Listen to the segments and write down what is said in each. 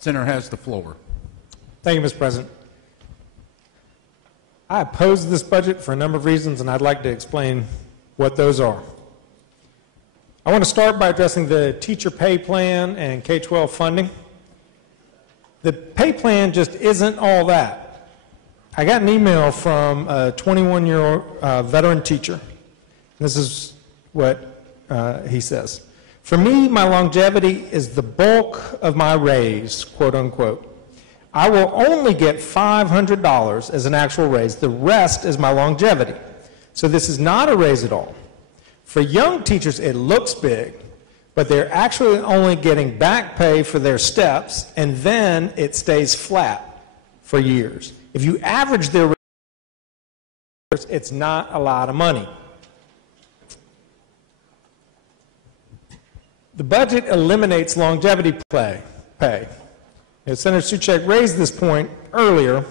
Senator has the floor. Thank you, Mr. President. I oppose this budget for a number of reasons, and I'd like to explain what those are. I want to start by addressing the teacher pay plan and K-12 funding. The pay plan just isn't all that. I got an email from a 21-year-old veteran teacher. This is what he says. For me, my longevity is the bulk of my raise, quote unquote. I will only get $500 as an actual raise. The rest is my longevity. So this is not a raise at all. For young teachers, it looks big, but they're actually only getting back pay for their steps, and then it stays flat for years. If you average their raise, it's not a lot of money. The budget eliminates longevity pay. Senator Suchek raised this point earlier,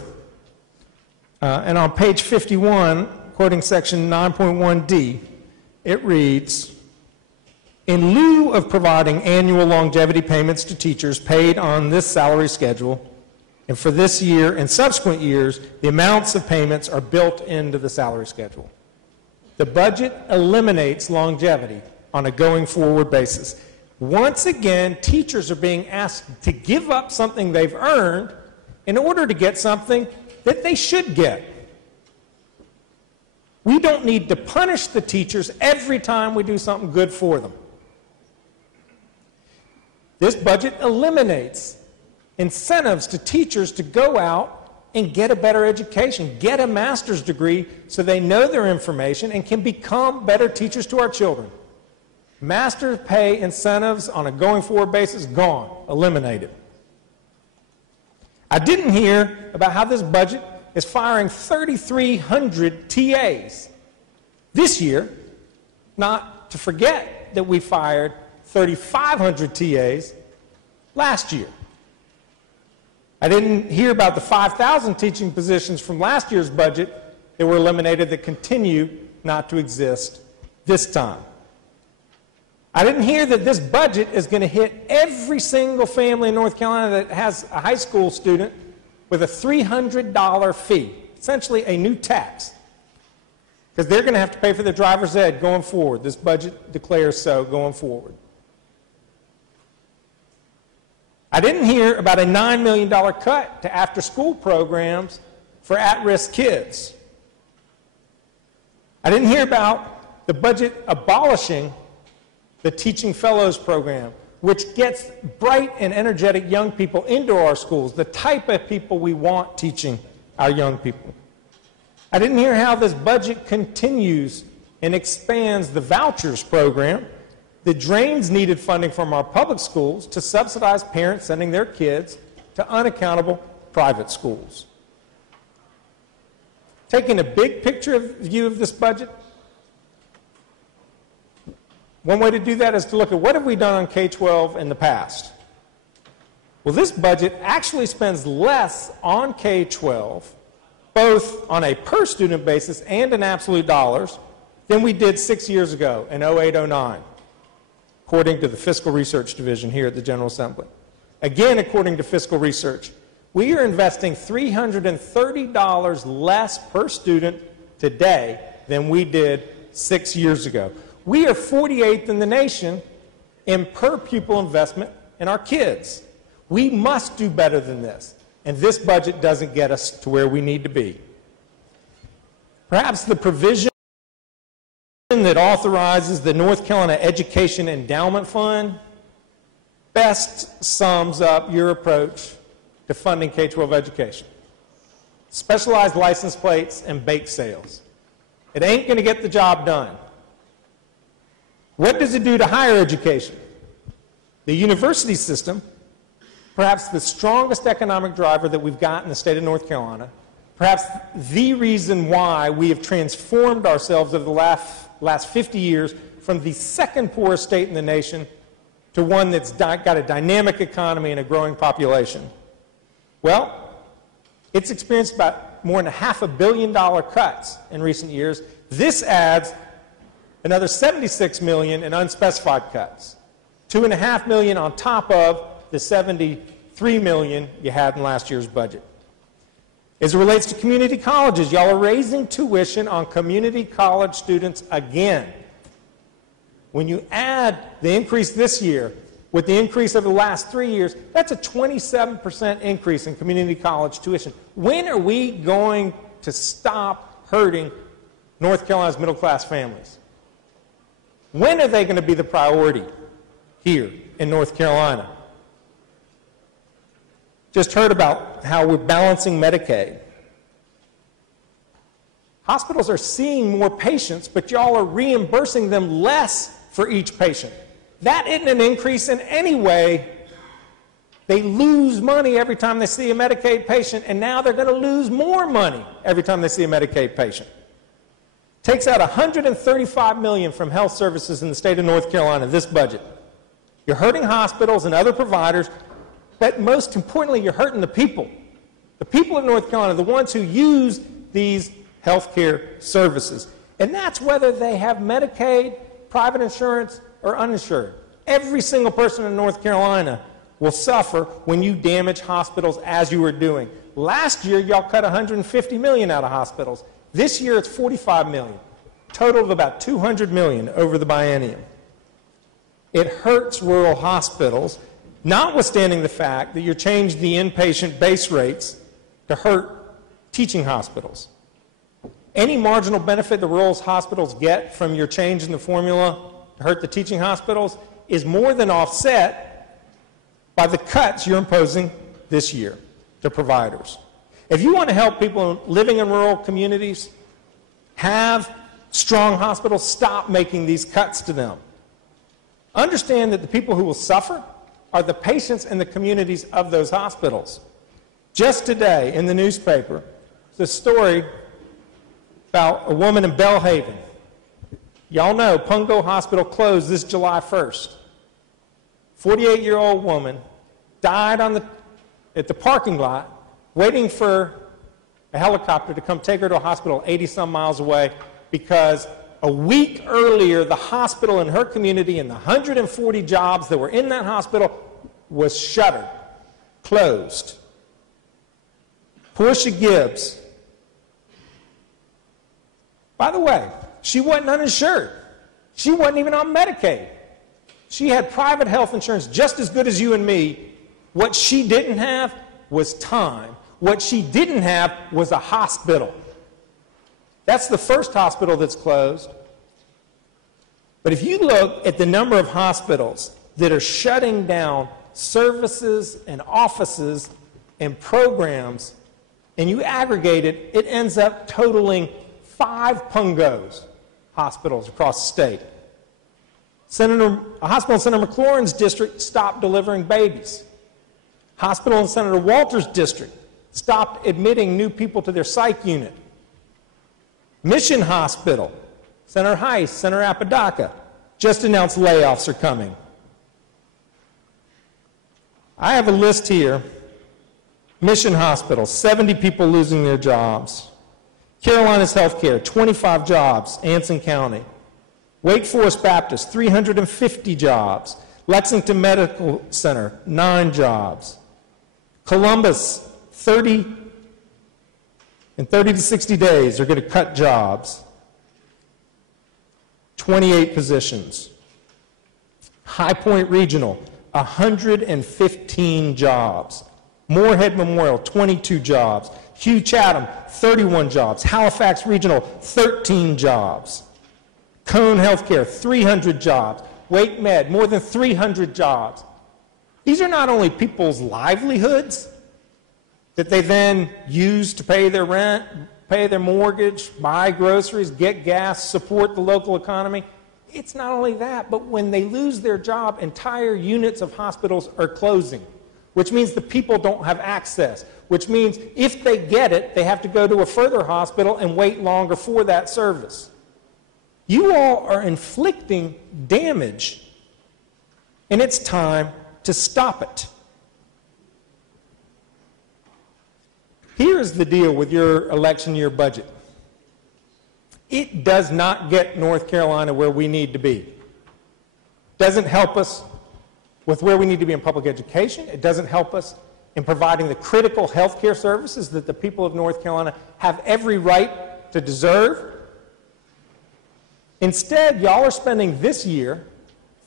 and on page 51, quoting section 9.1D, it reads, in lieu of providing annual longevity payments to teachers paid on this salary schedule, and for this year and subsequent years, the amounts of payments are built into the salary schedule. The budget eliminates longevity on a going forward basis. Once again, teachers are being asked to give up something they've earned in order to get something that they should get. We don't need to punish the teachers every time we do something good for them. This budget eliminates incentives to teachers to go out and get a better education, get a master's degree so they know their information and can become better teachers to our children. Master's pay incentives on a going forward basis, gone, eliminated. I didn't hear about how this budget is firing 3,300 TAs this year, not to forget that we fired 3,500 TAs last year. I didn't hear about the 5,000 teaching positions from last year's budget that were eliminated that continue not to exist this time. I didn't hear that this budget is going to hit every single family in North Carolina that has a high school student with a $300 fee, essentially a new tax, because they're going to have to pay for their driver's ed going forward. This budget declares so going forward. I didn't hear about a $9 million cut to after-school programs for at-risk kids. I didn't hear about the budget abolishing the Teaching Fellows Program, which gets bright and energetic young people into our schools, the type of people we want teaching our young people. I didn't hear how this budget continues and expands the vouchers program that drains needed funding from our public schools to subsidize parents sending their kids to unaccountable private schools. Taking a big picture view of this budget, one way to do that is to look at what have we done on K-12 in the past. Well, this budget actually spends less on K-12, both on a per-student basis and in absolute dollars, than we did 6 years ago in 08-09, according to the Fiscal Research Division here at the General Assembly. Again, according to Fiscal Research, we are investing $330 less per student today than we did 6 years ago. We are 48th in the nation in per-pupil investment in our kids. We must do better than this, and this budget doesn't get us to where we need to be. Perhaps the provision that authorizes the North Carolina Education Endowment Fund best sums up your approach to funding K-12 education. Specialized license plates and bake sales. It ain't going to get the job done. What does it do to higher education? The university system, perhaps the strongest economic driver that we've got in the state of North Carolina, perhaps the reason why we have transformed ourselves over the last 50 years from the second poorest state in the nation to one that's got a dynamic economy and a growing population. Well, it's experienced about more than $500 million cuts in recent years. This adds another $76 million in unspecified cuts, $2.5 million on top of the $73 $3 million you had in last year's budget. As it relates to community colleges, y'all are raising tuition on community college students again. When you add the increase this year with the increase over the last 3 years, that's a 27% increase in community college tuition. When are we going to stop hurting North Carolina's middle-class families? When are they going to be the priority here in North Carolina? Just heard about how we're balancing Medicaid. Hospitals are seeing more patients, but y'all are reimbursing them less for each patient. That isn't an increase in any way. They lose money every time they see a Medicaid patient, and now they're going to lose more money every time they see a Medicaid patient. Takes out $135 million from health services in the state of North Carolina, this budget. You're hurting hospitals and other providers, but most importantly, you're hurting the people. The people of North Carolina, the ones who use these health care services. And that's whether they have Medicaid, private insurance, or uninsured. Every single person in North Carolina will suffer when you damage hospitals as you are doing. Last year, y'all cut $150 million out of hospitals. This year, it's $45 million. Total of about $200 million over the biennium. It hurts rural hospitals, notwithstanding the fact that you're changing the inpatient base rates to hurt teaching hospitals. Any marginal benefit the rural hospitals get from your change in the formula to hurt the teaching hospitals is more than offset by the cuts you're imposing this year to providers. If you want to help people living in rural communities have strong hospitals, stop making these cuts to them. Understand that the people who will suffer are the patients and the communities of those hospitals. Just today in the newspaper, there's a story about a woman in Belhaven. Y'all know Pungo Hospital closed this July 1st. 48-year-old woman died at the parking lot waiting for a helicopter to come take her to a hospital 80-some miles away because a week earlier the hospital in her community and the 140 jobs that were in that hospital was shuttered, closed. Portia Gibbs, by the way, she wasn't uninsured. She wasn't even on Medicaid. She had private health insurance just as good as you and me. What she didn't have was time. What she didn't have was a hospital. That's the first hospital that's closed. But if you look at the number of hospitals that are shutting down services and offices and programs, and you aggregate it, it ends up totaling 5 Pungos hospitals across the state. A hospital in Senator McLaurin's district stopped delivering babies. Hospital in Senator Walter's district stopped admitting new people to their psych unit. Mission Hospital, Senator Heiss, Senator Apodaca, just announced layoffs are coming. I have a list here. Mission Hospital, 70 people losing their jobs. Carolinas Healthcare, 25 jobs, Anson County. Wake Forest Baptist, 350 jobs. Lexington Medical Center, 9 jobs. Columbus, 30 to 60 days are going to cut jobs. 28 positions. High Point Regional, 115 jobs. Moorhead Memorial, 22 jobs. Hugh Chatham, 31 jobs. Halifax Regional, 13 jobs. Cone Healthcare, 300 jobs. Wake Med, more than 300 jobs. These are not only people's livelihoods that they then use to pay their rent, pay their mortgage, buy groceries, get gas, support the local economy. It's not only that, but when they lose their job, entire units of hospitals are closing, which means the people don't have access, which means if they get it, they have to go to a further hospital and wait longer for that service. You all are inflicting damage, and it's time to stop it. Here's the deal with your election year budget. It does not get North Carolina where we need to be. Doesn't help us with where we need to be in public education. It doesn't help us in providing the critical health care services that the people of North Carolina have every right to deserve. Instead, y'all are spending this year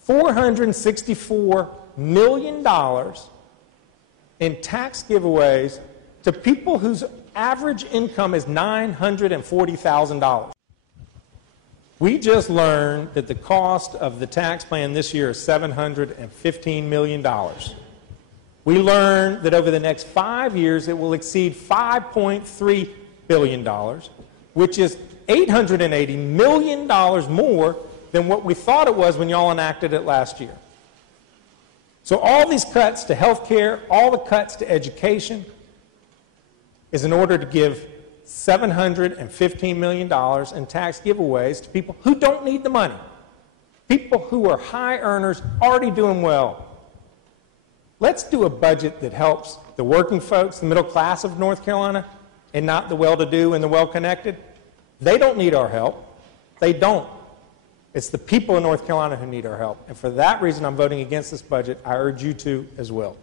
$464 million in tax giveaways to people whose average income is $940,000. We just learned that the cost of the tax plan this year is $715 million. We learned that over the next 5 years it will exceed $5.3 billion, which is $880 million more than what we thought it was when y'all enacted it last year. So all these cuts to health care, all the cuts to education, is in order to give $715 million in tax giveaways to people who don't need the money, people who are high earners already doing well. Let's do a budget that helps the working folks, the middle class of North Carolina, and not the well-to-do and the well-connected. They don't need our help. They don't. It's the people of North Carolina who need our help. And for that reason, I'm voting against this budget. I urge you to as well.